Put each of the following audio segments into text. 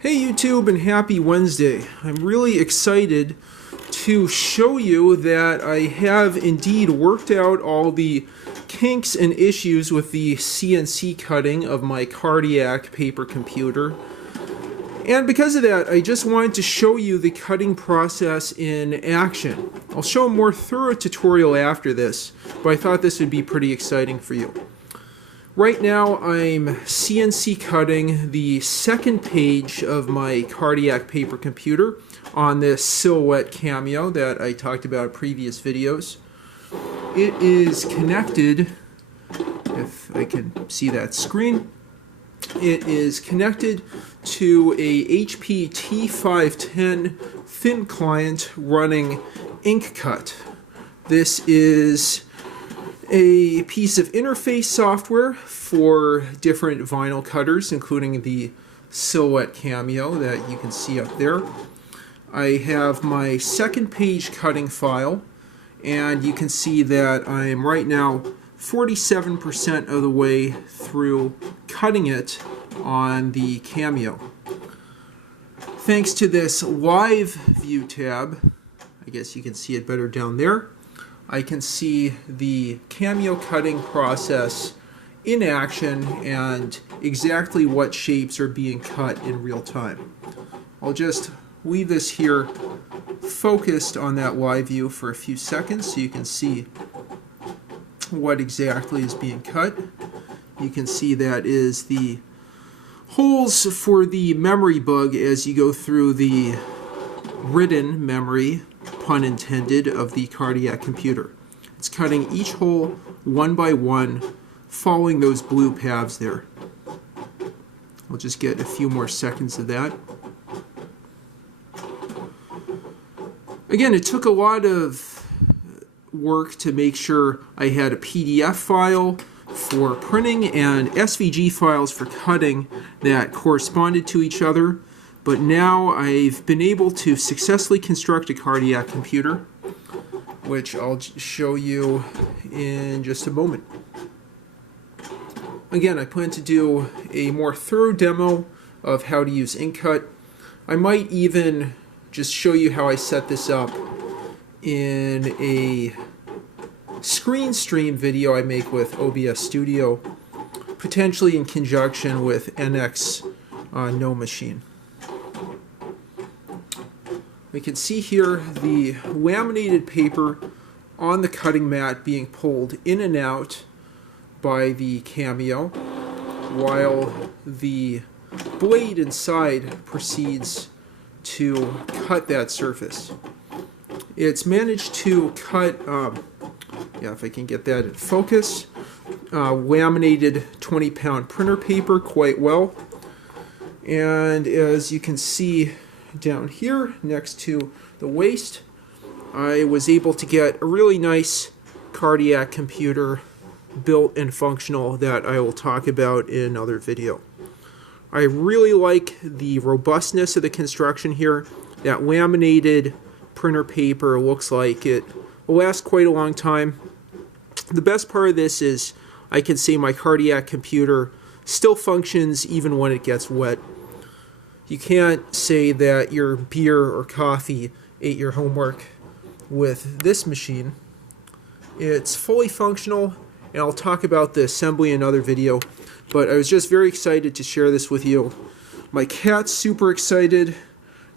Hey YouTube, and happy Wednesday. I'm really excited to show you that I have indeed worked out all the kinks and issues with the CNC cutting of my CARDIAC paper computer. And because of that, I just wanted to show you the cutting process in action. I'll show a more thorough tutorial after this, but I thought this would be pretty exciting for you. Right now I'm CNC cutting the second page of my CARDIAC paper computer on this Silhouette Cameo that I talked about in previous videos. It is connected, if I can see that screen, it is connected to a HP T510 thin client running InkCut. This is a piece of interface software for different vinyl cutters, including the Silhouette Cameo that you can see up there. I have my second page cutting file, and you can see that I'm right now 47% of the way through cutting it on the Cameo. Thanks to this live view tab, I guess you can see it better down there, I can see the Cameo cutting process in action and exactly what shapes are being cut in real time. I'll just leave this here focused on that live view for a few seconds so you can see what exactly is being cut. You can see that is the holes for the memory bug as you go through the written memory, pun intended, of the CARDIAC computer. It's cutting each hole one by one, following those blue paths there. We'll just get a few more seconds of that. Again, it took a lot of work to make sure I had a PDF file for printing and SVG files for cutting that corresponded to each other. But now I've been able to successfully construct a CARDIAC computer, which I'll show you in just a moment. Again, I plan to do a more thorough demo of how to use InkCut. I might even just show you how I set this up in a screen stream video I make with OBS Studio, potentially in conjunction with NX No Machine. We can see here the laminated paper on the cutting mat being pulled in and out by the Cameo, while the blade inside proceeds to cut that surface. It's managed to cut, if I can get that in focus, laminated 20-pound printer paper quite well. And as you can see down here next to the waist, I was able to get a really nice CARDIAC computer built and functional that I will talk about in another video. I really like the robustness of the construction here. That laminated printer paper looks like it will last quite a long time. The best part of this is I can see my CARDIAC computer still functions even when it gets wet. You can't say that your beer or coffee ate your homework with this machine. It's fully functional, and I'll talk about the assembly in another video, but I was just very excited to share this with you. My cat's super excited.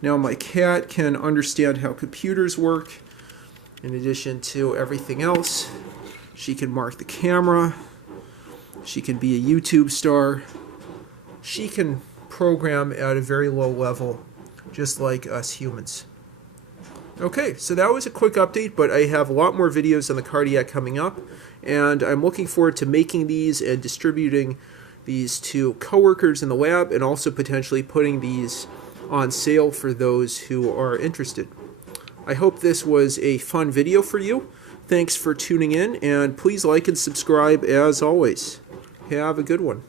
Now my cat can understand how computers work. In addition to everything else, she can mark the camera, she can be a YouTube star, she can program at a very low level, just like us humans. Okay, so that was a quick update, but I have a lot more videos on the CARDIAC coming up, and I'm looking forward to making these and distributing these to coworkers in the lab, and also potentially putting these on sale for those who are interested. I hope this was a fun video for you. Thanks for tuning in, and please like and subscribe as always. Have a good one.